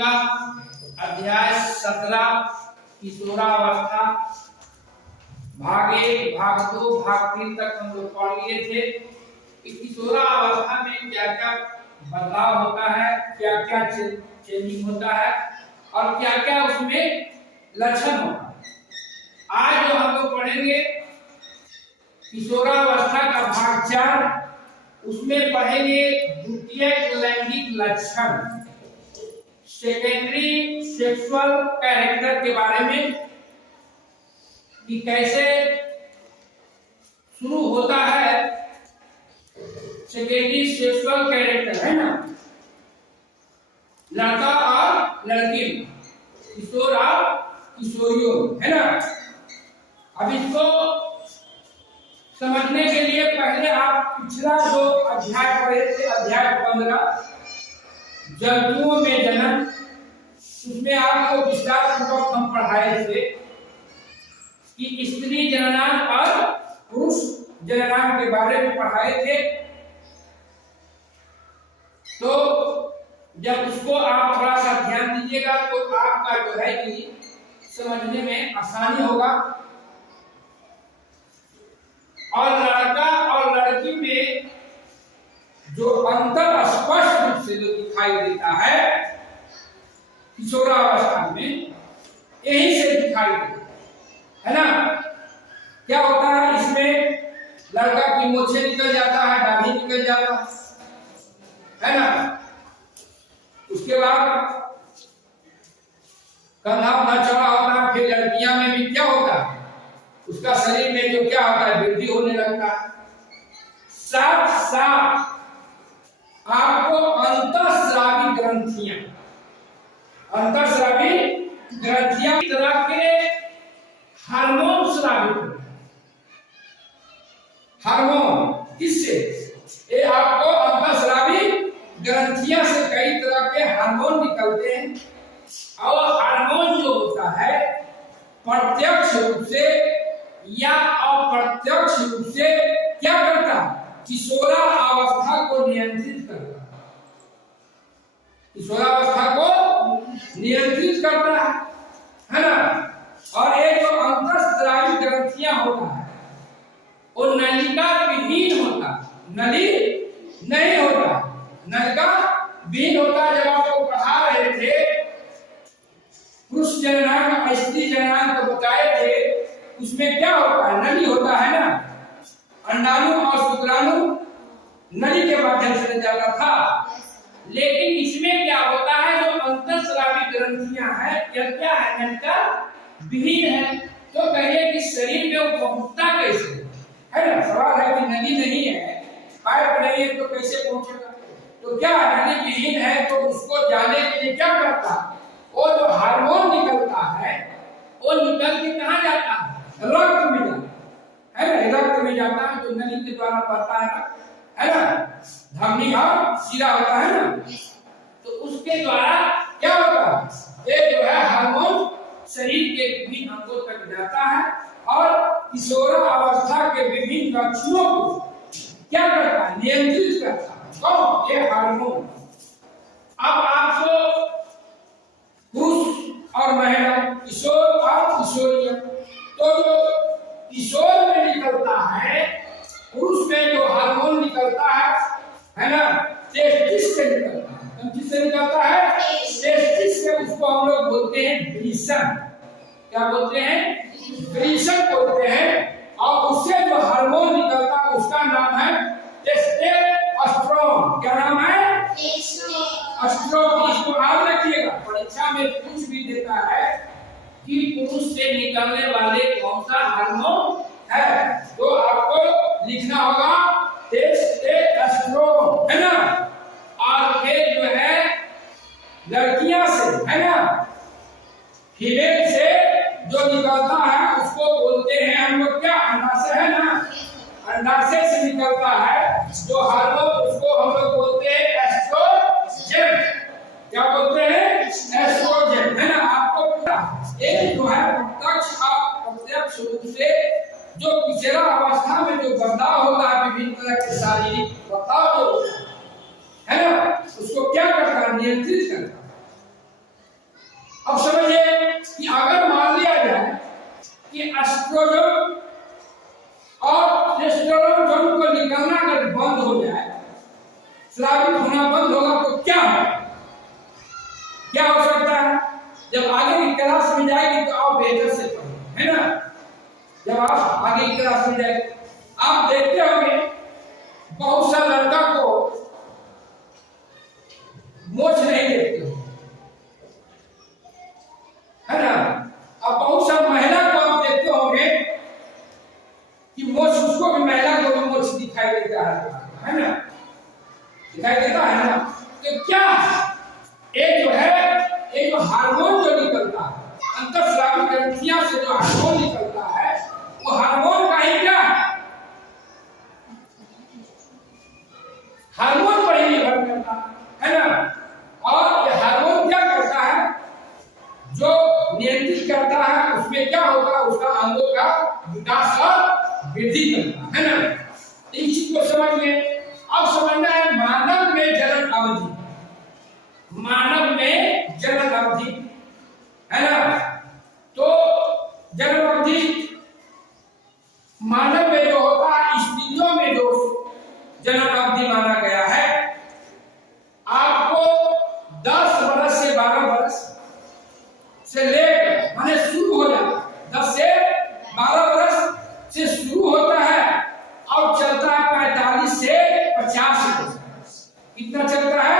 नालिका अध्याय 17 किशोरावस्था भाग 1 भाग 2 भाग 3 तक हम लोग पढ़ लिए थे कि किशोरावस्था में क्या क्या बदलाव होता है, क्या क्या चेंजिंग होता है और क्या क्या उसमें लक्षण होता है। आज जो हम लोग पढ़ेंगे किशोरावस्था का भाग 4, उसमें पढ़ेंगे द्वितीयक लैंगिक लक्षण, सेकेंडरी सेक्सुअल कैरेक्टर के बारे में कि कैसे शुरू होता है सेकेंडरी सेक्सुअल कैरेक्टर, है ना, लड़का और लड़की, किशोर और किशोरियों, है ना। अब इसको समझने के लिए पहले आप पिछला जो अध्याय पढ़े थे, अध्याय 15 जंतुओं में जन्म, उसमें आपको विस्तार पूर्वक हम पढ़ाए थे कि स्त्री जननांग और पुरुष जननांग के बारे में पढ़ाए थे। तो जब उसको आप थोड़ा सा ध्यान दीजिएगा तो आपका जो है कि समझने में आसानी होगा। और लड़का और लड़की में जो अंतर स्पष्ट रूप से जो दिखाई देता है किशोरावस्था में, यही से दिखाई देता है ना। क्या होता है इसमें, लड़का की मूछें निकल जाता है, दाढ़ी निकल जाता है ना। उसके बाद कंधा अपना चौड़ा होता है। फिर लड़कियां में भी क्या होता है, उसका शरीर में जो क्या होता है, वृद्धि होने लगता है। साथ साथ आपको अंतःस्रावी ग्रंथियां इस तरह के हार्मोन स्रावित होते हैं। हार्मोन किससे, ये आपको अंतःस्रावी ग्रंथियां से कई तरह के हार्मोन निकलते हैं। और हार्मोन जो होता है प्रत्यक्ष रूप से या अप्रत्यक्ष रूप से क्या करता है, किशोरावस्था को नियंत्रित करता है। किशोरावस्था को नियंत्रित करता है ना। और ये जो अंतःस्रावी ग्रंथियां होता है वो नलिका विहीन होता, नली नहीं होता, नलिका विहीन होता। जब आपको पढ़ा रहे थे पुरुष जननांग और स्त्री जननांग को बताए थे, उसमें क्या होता है, नली होता है ना। अंडाणु और शुक्राणु नली के माध्यम से जाता था। लेकिन इसमें क्या होता है, जो अंतःस्रावी ग्रंथियां हैं क्या है, नलिका विहीन है। तो कहिए कि शरीर में वो पहुंचता कैसे है ना। सवाल है कि नली नहीं है, पाइप नहीं है तो कैसे पहुंचेगा। तो क्या नली विहीन है तो उसको जाने के लिए क्या करता, वो जो हार्मोन निकलता है वो निकल के कहां जाता है, रक्त में जाता है ना। रक्त में जाता है जो नली के द्वारा बहता है ना। धमनी और शिरा होता है ना, तो उसके द्वारा क्या होता है, ये जो है हार्मोन शरीर के विभिन्न अंगों तक जाता है और किशोरावस्था के विभिन्न लक्षणों को क्या करता है, नियंत्रित करता है। कौन, ये हार्मोन। अब आपको पुरुष और महिला, किशोर और किशोरियां, तो जो किशोर में निकलता है, पुरुष में जो हार्मोन निकलता है ना, टेस्टिस से निकलता है। किससे निकलता है, टेस्टिस से। उसको हम लोग बोलते हैं वृषण। क्या बोलते हैं, वृषण बोलते हैं। और उससे जो हार्मोन निकलता है उसका नाम है टेस्टोस्टेरोन। क्या नाम है, एस्ट्रोजन। इसको याद रखिएगा, परीक्षा में पूछ भी देता है कि पुरुष से निकलने वाले कौन सा हार्मोन है, तो आपको लिखना होगा टेस्टोस्टेरोन, है ना। और फिर जो है लड़कियां से, है ना, फीमेल से जो निकलता है उसको बोलते हैं हम लोग क्या, अंडाशय, है ना। अंडाशय से निकलता है जो हार्मोन, उसको हम लोग बोलते हैं एस्ट्रोजन। क्या बोलते हैं, एस्ट्रोजन, है ना। आपको एक जो है प्रत्यक्ष और अप्रत्यक्ष रूप से जो किशोरावस्था में जो बदलाव होता है, विभिन्न तरह के शारीरिक बदलाव जो है ना, उसको क्या करता है, नियंत्रित करता है। अब समझिए कि अगर मान लिया जाए कि एस्ट्रोजन और टेस्टोस्टेरोन को निकलना अगर बंद हो जाए, स्रावित होना बंद होगा, तो क्या है, क्या हो सकता है? जब आगे की क्लास में जाएगी तो आप बेहतर से पढ़ेंगे, है ना? जब आप आगे की क्लास में जाएंगे, आप देखते होंगे बहुत सा लड़का को मोछ नहीं देखते हो, है ना? अब बहुत सा महिला को आप देखते होंगे कि मोछ, उसको भी, महिला को भी मोछ दिखाई देता है ना? दिखाई देता है ना? तो क्या ये जो है, ये जो हार्मोन जो निकलता है अंतःस्रावी ग्रंथियां से, जो हार्मोन निकलता है, वो हार्मोन का ही क्या है, हार्मोन पर ही निर्भर करता है ना? और ये हार्मोन क्या करता है, जो नियंत्रित करता है उसमें क्या होगा, उसका अंगों का विकास और वृद्धि करता है ना? इस चीज को समझिए। अब समझना है मानव में जनन अवधि, मानव में जनन अवधि, है ना? तो जनन अवधि मानव में जो होता है, स्त्रियों में जो जनन अवधि माना गया है, आपको 10 वर्ष से 12 वर्ष से लेकर, माने शुरू हो जाता है 10 से 12 वर्ष से शुरू होता है और चलता है 45 से 50 वर्ष। कितना चलता है?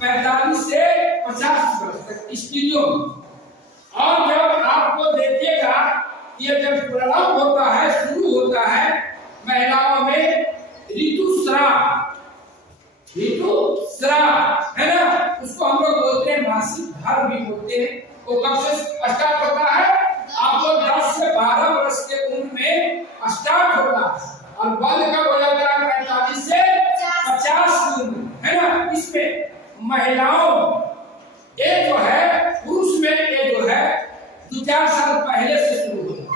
45 से 50 वर्ष तक स्त्रियों में। और जब आपको देखिएगा ये जब प्रारंभ होता है, शुरू होता है महिलाओं में ऋतुस्राव, ऋतुस्राव, है ना? उसको हम लोग बोलते हैं मासिक धर्म भी बोलते हैं। वो कब से स्टार्ट होता है? आपको 10 से 12 वर्ष के उम्र में स्टार्ट होता है और बंद कब हो जाता है? 45 से 50 की उम्र, है ना? इसमें महिलाओं ये जो है, पुरुष में ये जो है 2-4 साल पहले से शुरू होता है।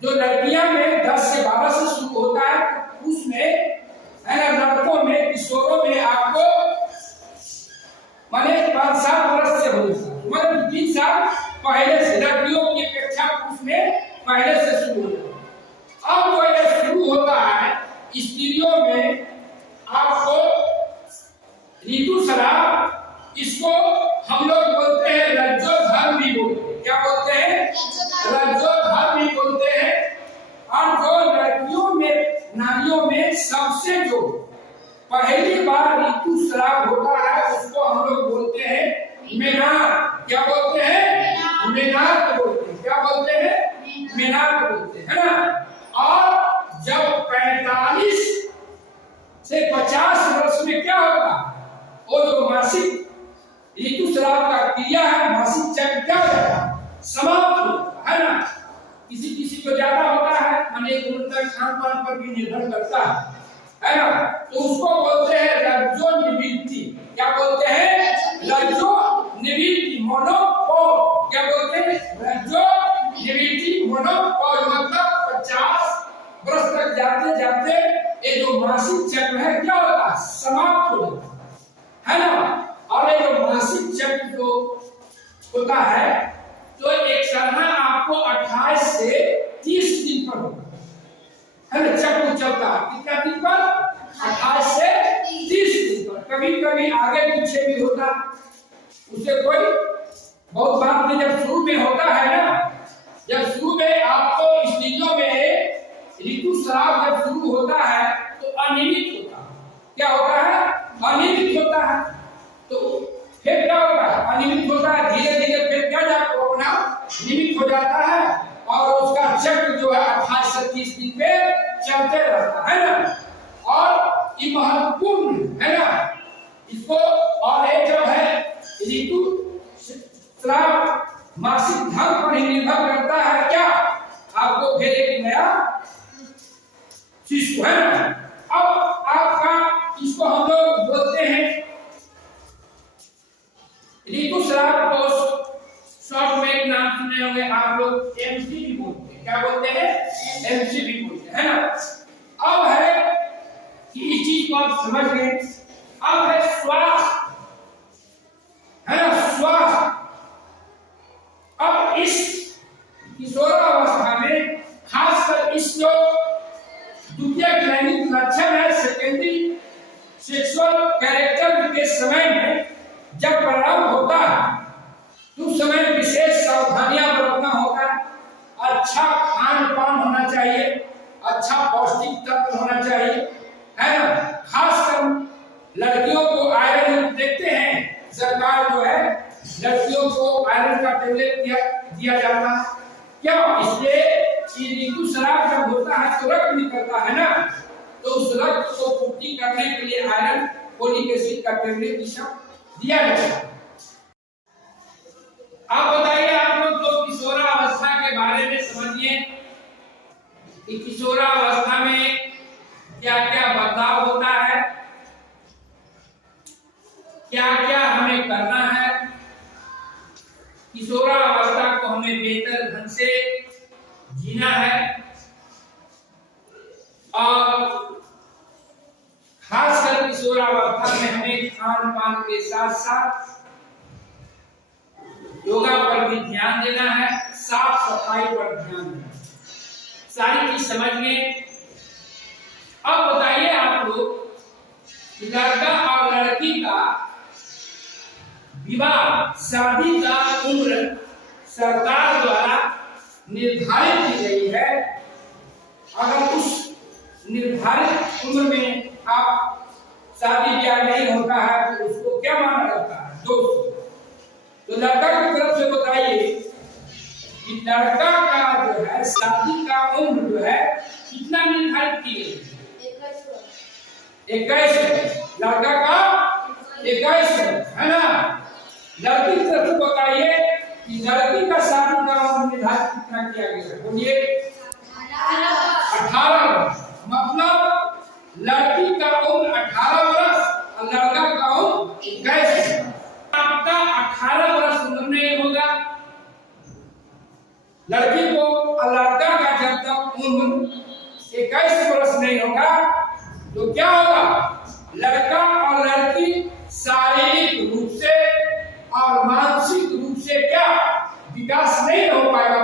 जो लड़कियां में 10 से 12 से शुरू होता है, उसमें, है ना, लड़कों में, किशोरों में आपको माने 5-7 वर्ष से हो जाता है, मतलब 3 साल पहले से, लड़कियों की अपेक्षा उसमें पहले से शुरू हो जाता है। अब जो ये शुरू होता है स्त्रियों में आपको ऋतुस्राव, इसको हम लोग बोलते हैं रजोधर्म भी बोलते हैं। क्या बोलते हैं? रजोधर्म भी बोलते हैं। और जो लड़कियों में, नारियों में सबसे जो पहली बार ऋतुस्राव होता है, उसको हम लोग बोलते हैं मेनार। क्या बोलते हैं? मेनार बोलते हैं। क्या बोलते हैं? मेनार बोलते हैं, है ना? और जब 45 से 50 वर्ष में क्या होगा, वो जो मासिक ऋतुस्राव का क्रिया है, मासिक चक्र क्या होता है? समाप्त होता है ना? किसी किसी को ज्यादा होता है, अनेक उनका खान पान पर भी निर्भर करता है ना? तो उसको बोलते हैं रज्जो निवृत्ति। क्या बोलते हैं? रज्जो निवृत्ति, मोनोपॉज। क्या बोलते हैं? रज्जो निवृत्ति, मोनोपॉज, मतलब 50 वर्ष तक जाते जाते ये जो मासिक चक्र है क्या होता है? समाप्त हो जाता है ना? और ये जो मासिक चक्र जो होता है, तो एक सालाना आपको 28 से 30 दिन पर होता है ना? चक्र चलता है कितना दिन पर? 28 से 30 दिन पर। कभी कभी आगे पीछे भी होता, उसे कोई बहुत बात नहीं। जब शुरू में होता है ना, जब शुरू में आपको स्त्रियों में ऋतुस्राव जब शुरू होता है तो अनियमित होता है। क्या होता है? अनियमित होता है। तो फिर क्या होता है? अनियमित होता है, धीरे धीरे फिर क्या जाकर अपना नियमित हो जाता है और उसका चक्र जो है 28 से 30 दिन पे चलते रहता है ना? और ये महत्वपूर्ण है ना इसको। और ये जो है ऋतुस्राव मासिक धर्म पर ही निर्भर करता है। क्या आपको फिर एक नया शिशु, है ना? अब आपका इसको हम लोग बोलते हैं ऋतुस्राव को शॉर्ट में एक नाम सुने होंगे आप लोग, एमसी भी बोलते हैं। क्या बोलते हैं? एमसी भी बोलते हैं, है ना? अब है कि इस चीज को आप समझ गए। अब है श्वास, है ना? श्वास लड़कियों को आयरन का टेबलेट दिया जाता है। क्यों? इसलिए कि ऋतुस्राव जब होता है तो रक्त निकलता है ना, तो उस रक्त को पूर्ति करने के लिए आयरन, फोलिक एसिड का टेबलेट ये सब दिया जाता है। आप बताइए, आप लोग तो किशोरावस्था के बारे में समझिए कि किशोरावस्था में क्या क्या बदलाव होता है, क्या क्या हमें करना है। किशोरावस्था को हमें बेहतर ढंग से जीना है और खासकर किशोरावस्था में हमें खान पान के साथ साथ योगा पर भी ध्यान देना है, साफ सफाई पर ध्यान देना है, सारी चीज समझ में। अब बताइए आप लोग, लड़का और लड़की का विवाह, शादी का उम्र सरकार द्वारा निर्धारित की गई है। अगर उस निर्धारित उम्र में आप शादी ब्याह नहीं होता है तो उसको क्या माना जाता है? दोष। तो लड़का की तरफ से बताइए कि लड़का का जो है शादी का उम्र जो है कितना निर्धारित की गई? 21। लड़का का 21 है ना। लड़की की तरफ से बताइए कि लड़की का शादी का उम्र निर्धारित कितना किया गया? बोलिए 18 वर्ष। मतलब लड़की का उम्र 18 वर्ष और लड़का का उम्र 21। आपका 18 वर्ष उम्र नहीं होगा लड़की को और लड़का का जब तक उम्र 21 वर्ष नहीं होगा तो क्या होगा? लड़का और लड़की शारीरिक रूप से और मानसिक रूप से क्या विकास नहीं हो पाएगा।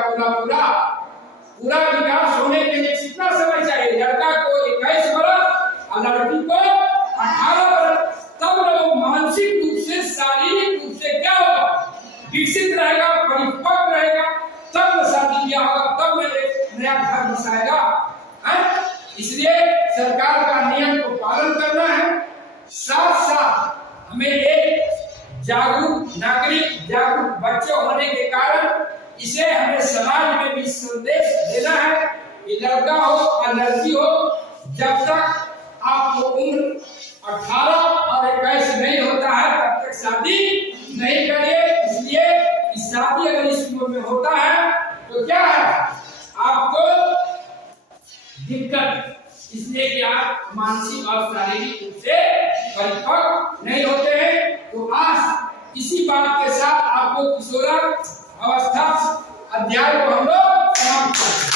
पूरा विकास होने के लिए कितना समय चाहिए? लड़का को 21 वर्ष और लड़की को 18 वर्ष, तब वो मानसिक रूप से, शारीरिक रूप से क्या होगा? विकसित रहेगा, परिपक्व रहेगा, तब शादी ब्याह होगा, तब नया घर बसाएगा। इसलिए सरकार का नियम को पालन करना है, साथ साथ हमें एक जागरूक नागरिक, जागरूक बच्चे होने के कारण इसे हमें समाज में भी संदेश देना है कि लड़का हो और लड़की हो, जब तक आपको उम्र 18 और 21 नहीं होता है तब तक शादी नहीं करिए। इसलिए इस शादी अगर इस उम्र में होता है तो क्या है? आपको दिक्कत, इसलिए कि आप मानसिक और शारीरिक रूप से परिपक्व नहीं होते हैं। तो आज इसी बात के साथ आपको किशोरावस्था अध्याय को हम लोग समाप्त करते हैं।